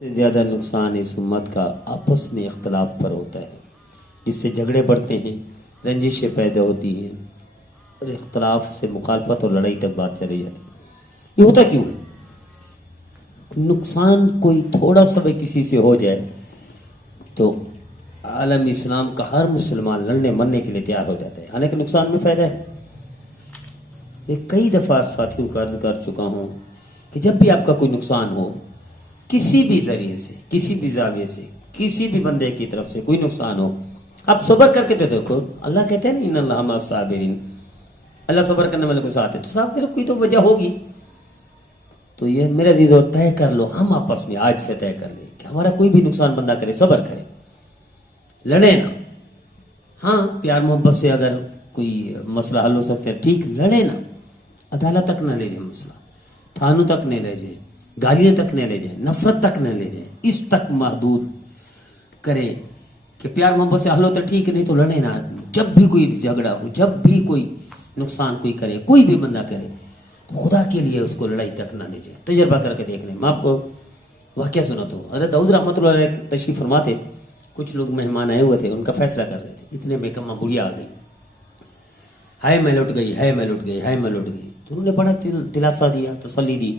سے زیادہ نقصان اس امت کا آپس میں اختلاف پر ہوتا ہے، جس سے جھگڑے بڑھتے ہیں، رنجشیں پیدا ہوتی ہیں اور اختلاف سے مخالفت اور لڑائی تک بات چلی جاتی ہے۔ یہ ہوتا کیوں ہے؟ نقصان کوئی تھوڑا سا بھی کسی سے ہو جائے تو عالم اسلام کا ہر مسلمان لڑنے مرنے کے لیے تیار ہو جاتا ہے، حالانکہ نقصان میں فائدہ ہے۔ میں کئی دفعہ ساتھیوں کا عرض کر چکا ہوں کہ جب بھی آپ کا کوئی نقصان ہو، کسی بھی ذریعے سے، کسی بھی زاویے سے، کسی بھی بندے کی طرف سے کوئی نقصان ہو، آپ صبر کر کے تو دیکھو۔ اللہ کہتے ہیں نا ان اللہ مع الصابرین، اللہ صبر کرنے والے کو ساتھ ہے، تو صاحب پھر کوئی تو وجہ ہوگی۔ تو یہ میرا عزیزو طے کر لو، ہم آپس میں آج سے طے کر لیں کہ ہمارا کوئی بھی نقصان بندہ کرے صبر کرے، لڑے نا۔ ہاں پیار محبت سے اگر کوئی مسئلہ حل ہو سکتا ہے ٹھیک، لڑے نا، عدالت تک نہ لے جائے مسئلہ، تھانوں تک نہیں لے جائے، گالیاں تک نہیں لے جائیں، نفرت تک نہ لے جائیں، اس تک محدود کریں کہ پیار محبت سے حل ہوتا ٹھیک ہے، نہیں تو لڑے نا۔ جب بھی کوئی جھگڑا ہو، جب بھی کوئی نقصان کوئی کرے، کوئی بھی بندہ کرے، تو خدا کے لیے اس کو لڑائی تک نہ لے جائے، تجربہ کر کے دیکھ لیں۔ میں آپ کو واقعہ سناتا ہوں۔ حضرت داؤد رحمۃ اللہ علیہ تشریف فرما تھے، کچھ لوگ مہمان آئے ہوئے تھے، ان کا فیصلہ کر رہے تھے، اتنے بے کما بڑھیا آ گئی، ہائے میں لٹ گئی، ہائے میں لٹ گئی، ہائے میں لٹ گئی۔ تو انہوں نے بڑا دلاسا دیا، تسلی دی،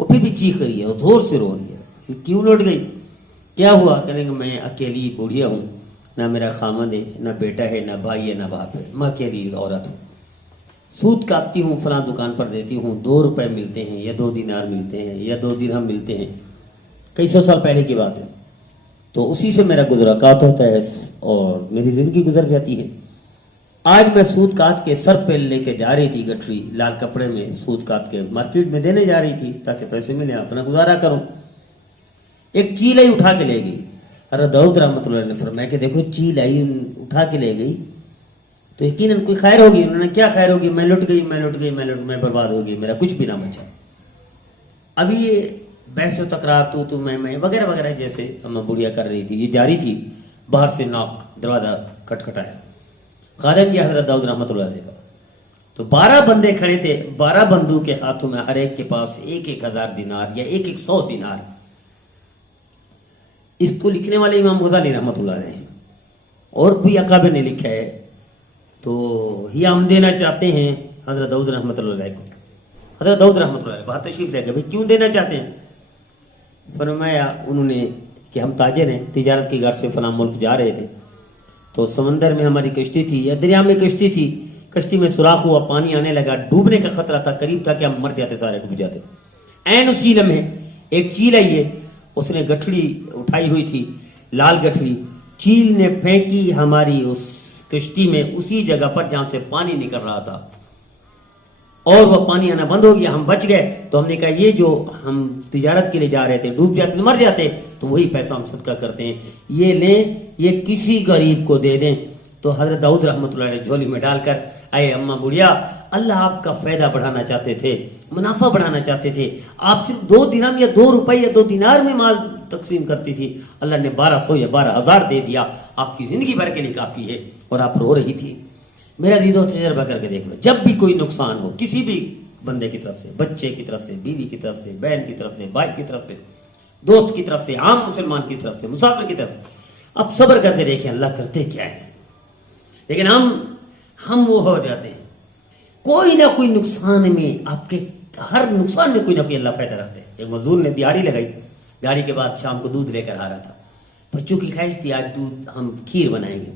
وہ پھر بھی چیخ رہی ہے، وہ زور سے رو رہی ہے، کیوں لوٹ گئی، کیا ہوا؟ کہنے کہ میں اکیلی بوڑھیا ہوں، نہ میرا خامد ہے، نہ بیٹا ہے، نہ بھائی ہے، نہ باپ ہے، میں اکیلی عورت ہوں، سود کاٹتی ہوں، فلاں دکان پر دیتی ہوں، 2 روپے ملتے ہیں یا 2 دینار ملتے ہیں یا 2 درہم ملتے ہیں، کئی سو سال پہلے کی بات ہے، تو اسی سے میرا گزرا کات ہوتا ہے اور میری زندگی گزر جاتی ہے۔ آج میں سود کاٹ کے سر پہ لے کے جا رہی تھی، گٹھڑی لال کپڑے میں سود کاٹ کے مارکیٹ میں دینے جا رہی تھی تاکہ پیسے ملیں، اپنا گزارا کروں۔ ایک چیل آئی اٹھا کے لے گئی۔ حضرت داؤد رحمۃ اللہ نے فرمایا کہ دیکھو چیل آئی اٹھا کے لے گئی تو یقیناً کوئی خیر ہوگی۔ انہوں نے کیا خیر ہوگی؟ میں لٹ گئی، میں لٹ گئی، میں برباد ہو گئی، میرا کچھ بھی نہ بچا۔ ابھی یہ بحث و تکرار تو میں وغیرہ وغیرہ جیسے ہم بڑھیا کر رہی تھی، یہ جاری تھی، باہر سے ناک دروازہ کھٹکھٹایا، خادم یہ حضرت داؤد رحمۃ اللہ علیہ کا، تو 12 بندے کھڑے تھے، 12 بندوں کے ہاتھوں میں ہر ایک کے پاس 1,000 دینار یا 100 دینار۔ اس کو لکھنے والے امام غزالی رحمۃ اللہ علیہ ہیں، اور بھی اکابر نے لکھا ہے، تو یہ ہم دینا چاہتے ہیں حضرت داؤد رحمۃ اللہ علیہ کو۔ حضرت داؤد رحمۃ اللہ علیہ بات تشریف لے گئے، بھائی کیوں دینا چاہتے ہیں؟ فرمایا انہوں نے کہ ہم تاجر ہیں، تجارت کی غرض سے فلاں ملک جا رہے تھے، تو سمندر میں ہماری کشتی تھی یا دریا میں کشتی تھی، کشتی میں سوراخ ہوا، پانی آنے لگا، ڈوبنے کا خطرہ تھا، قریب تھا کہ ہم مر جاتے، سارے ڈوب جاتے۔ عین اسی لمحے ایک چیل آئی ہے، اس نے گٹھڑی اٹھائی ہوئی تھی، لال گٹھڑی، چیل نے پھینکی ہماری اس کشتی میں، اسی جگہ پر جہاں سے پانی نکل رہا تھا، اور وہ پانی آنا بند ہو گیا، ہم بچ گئے۔ تو ہم نے کہا یہ جو ہم تجارت کے لیے جا رہے تھے، ڈوب جاتے تو مر جاتے، تو وہی پیسہ ہم صدقہ کرتے ہیں، یہ لیں، یہ کسی غریب کو دے دیں۔ تو حضرت داؤد رحمۃ اللہ علیہ جھولی میں ڈال کر، اے اماں بڑھیا، اللہ آپ کا فائدہ بڑھانا چاہتے تھے، منافع بڑھانا چاہتے تھے، آپ صرف 2 درہم یا 2 روپے یا 2 دینار میں مال تقسیم کرتی تھی، اللہ نے 1200 یا 12,000 دے دیا، آپ کی زندگی بھر کے لیے کافی ہے، اور آپ رو رہی تھی۔ میرا عزیزو تجربہ کر کے دیکھ لو، جب بھی کوئی نقصان ہو کسی بھی بندے کی طرف سے، بچے کی طرف سے، بیوی کی طرف سے، بہن کی طرف سے، بھائی کی طرف سے، دوست کی طرف سے، عام مسلمان کی طرف سے، مسافر کی طرف سے، اب صبر کر کے دیکھیں اللہ کرتے کیا ہے۔ لیکن ہم وہ ہو جاتے ہیں، کوئی نہ کوئی نقصان میں، آپ کے ہر نقصان میں کوئی نہ کوئی اللہ فائدہ رکھتے ہیں۔ ایک مزدور نے دیہڑی لگائی، دیہڑی کے بعد شام کو دودھ لے کر آ رہا تھا، بچوں کی خواہش تھی آج دودھ ہم کھیر بنائیں گے،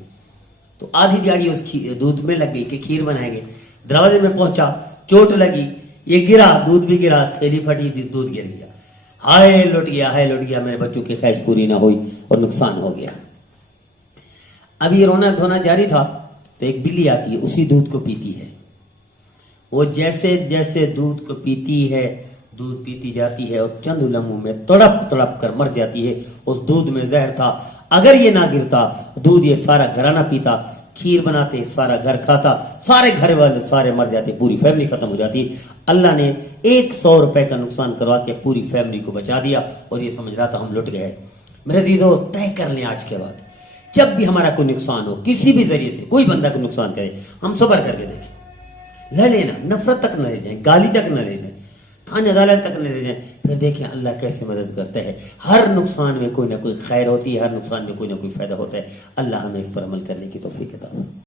تو آدھی دیہڑی اس دودھ میں لگ گئی کہ کھیر بنائیں گے، دروازے میں پہنچا، چوٹ لگی، یہ گرا، دودھ بھی گرا، تھیلی پھٹی، دودھ گر گیا، ہائے لٹ گیا، ہائے لٹ گیا، میرے بچوں کی خواہش پوری نہ ہوئی اور نقصان ہو گیا۔ اب یہ رونا دھونا جاری تھا تو ایک بلی آتی ہے، اسی دودھ کو پیتی ہے، وہ جیسے جیسے دودھ کو پیتی ہے، دودھ پیتی جاتی ہے اور چند لمحوں میں تڑپ تڑپ کر مر جاتی ہے۔ اس دودھ میں زہر تھا، اگر یہ نہ گرتا دودھ یہ سارا گھرانہ پیتا، کھیر بناتے، سارا گھر کھاتا، سارے گھر والے سارے مر جاتے، پوری فیملی ختم ہو جاتی۔ اللہ نے 100 روپے کا نقصان کروا کے پوری فیملی کو بچا دیا، اور یہ سمجھ رہا تھا ہم لٹ گئے۔ میرے عزیزو طے کر لیں آج کے بعد، جب بھی ہمارا کوئی نقصان ہو، کسی بھی ذریعے سے کوئی بندہ کو نقصان کرے، ہم صبر کر کے دیکھیں، لڑ لینا، نفرت تک نہ لے جائیں، گالی تک نہ لے جائیں، انسان عدالت تک نہ لے جائیں. پھر دیکھیں اللہ کیسے مدد کرتا ہے. ہر نقصان میں کوئی نہ کوئی خیر ہوتی ہے, ہر نقصان میں کوئی نہ کوئی فائدہ ہوتا ہے. اللہ ہمیں اس پر عمل کرنے کی توفیق عطا فرمائے.